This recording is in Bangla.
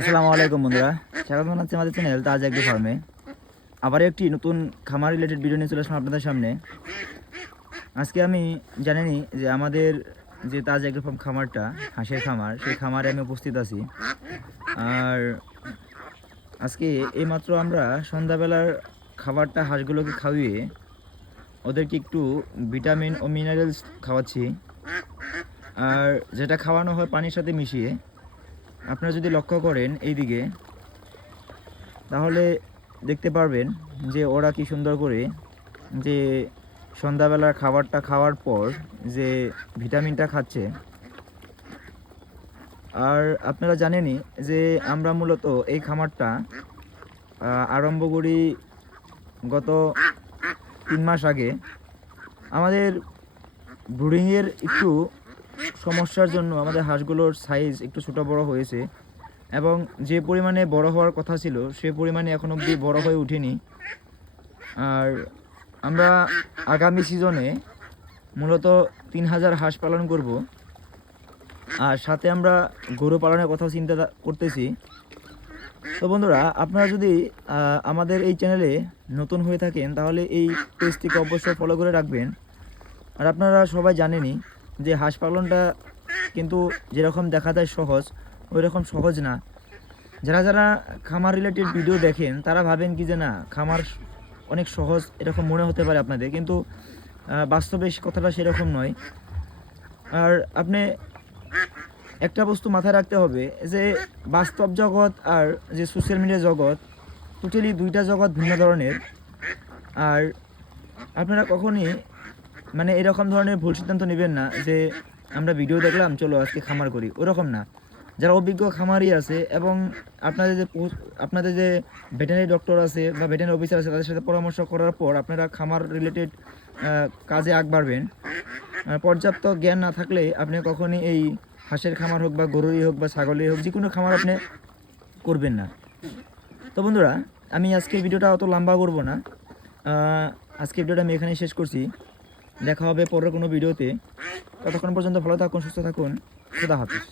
আসসালামু আলাইকুম বন্ধুরা, স্বাগত জানাচ্ছি আমাদের চ্যানেল তাজ এগ্রো ফার্মে। আবার একটি নতুন খামার রিলেটেড ভিডিও নিয়ে চলে আসলাম আপনাদের সামনে। আজকে আমি জানেনই যে আমাদের যে তাজ এগ্রো ফার্ম খামারটা হাঁসের খামার, সেই খামারে আমি উপস্থিত আছি। আর আজকে এইমাত্র আমরা সন্ধ্যাবেলার খাবারটা হাঁসগুলোকে খাওয়িয়ে ওদেরকে একটু ভিটামিন ও মিনারেলস খাওয়াচ্ছি। আর যেটা খাওয়ানো হয় পানির সাথে মিশিয়ে, আপনারা যদি লক্ষ্য করেন এই দিকে, তাহলে দেখতে পারবেন যে ওরা কি সুন্দর করে যে সন্ধ্যাবেলার খাবারটা খাওয়ার পর যে ভিটামিনটা খাচ্ছে। আর আপনারা জানেনই যে আমরা মূলত এই খামারটা আরম্ভ করি গত 3 মাস আগে। আমাদের ব্রুডিংয়ের একটু সমস্যার জন্য আমাদের হাঁসগুলোর সাইজ একটু ছোটো বড়ো হয়েছে, এবং যে পরিমাণে বড় হওয়ার কথা ছিল সে পরিমাণে এখন অবধি বড় হয়ে ওঠেনি। আর আমরা আগামী সিজনে মূলত 3000 হাঁস পালন করব, আর সাথে আমরা গরু পালনের কথাও চিন্তা করতেছি। তো বন্ধুরা, আপনারা যদি আমাদের এই চ্যানেলে নতুন হয়ে থাকেন তাহলে এই পেজটিকে অবশ্যই ফলো করে রাখবেন। আর আপনারা সবাই জানেনই যে হাঁস পালনটা কিন্তু যেরকম দেখা যায় সহজ, ওই রকম সহজ না। যারা যারা খামার রিলেটেড ভিডিও দেখেন তারা ভাবেন কি যে না, খামার অনেক সহজ এরকম মনে হতে পারে আপনাদের, কিন্তু বাস্তবে কথাটা সেরকম নয়। আর আপনি একটা বস্তু মাথায় রাখতে হবে যে বাস্তব জগৎ আর যে সোশ্যাল মিডিয়া জগৎ, টোটালি দুইটা জগৎ ভিন্ন ধরনের। আর আপনারা কখনই মানে এরকম ধরনের ভুল সিদ্ধান্ত নেবেন না যে আমরা ভিডিও দেখলাম চলো আজকে খামার করি, ওরকম না। যারা অভিজ্ঞ খামারি আছে এবং আপনাদের যে ভেটেনারি ডক্টর আছে বা ভেটেনারি অফিসার আছে তাদের সাথে পরামর্শ করার পর আপনারা খামার রিলেটেড কাজে আগ বাড়বেন। পর্যাপ্ত জ্ঞান না থাকলে আপনি কখনই এই হাঁসের খামার হোক বা গরুরই হোক বা ছাগলের হোক, যে কোনো খামার আপনি করবেন না। তো বন্ধুরা, আমি আজকের ভিডিওটা অত লম্বা করব না। আজকের ভিডিওটা আমি এখানেই শেষ করছি। দেখা হবে পরের কোনো ভিডিওতে। ততক্ষণ পর্যন্ত ভালো থাকুন, সুস্থ থাকুন। খোদা হাফেজ।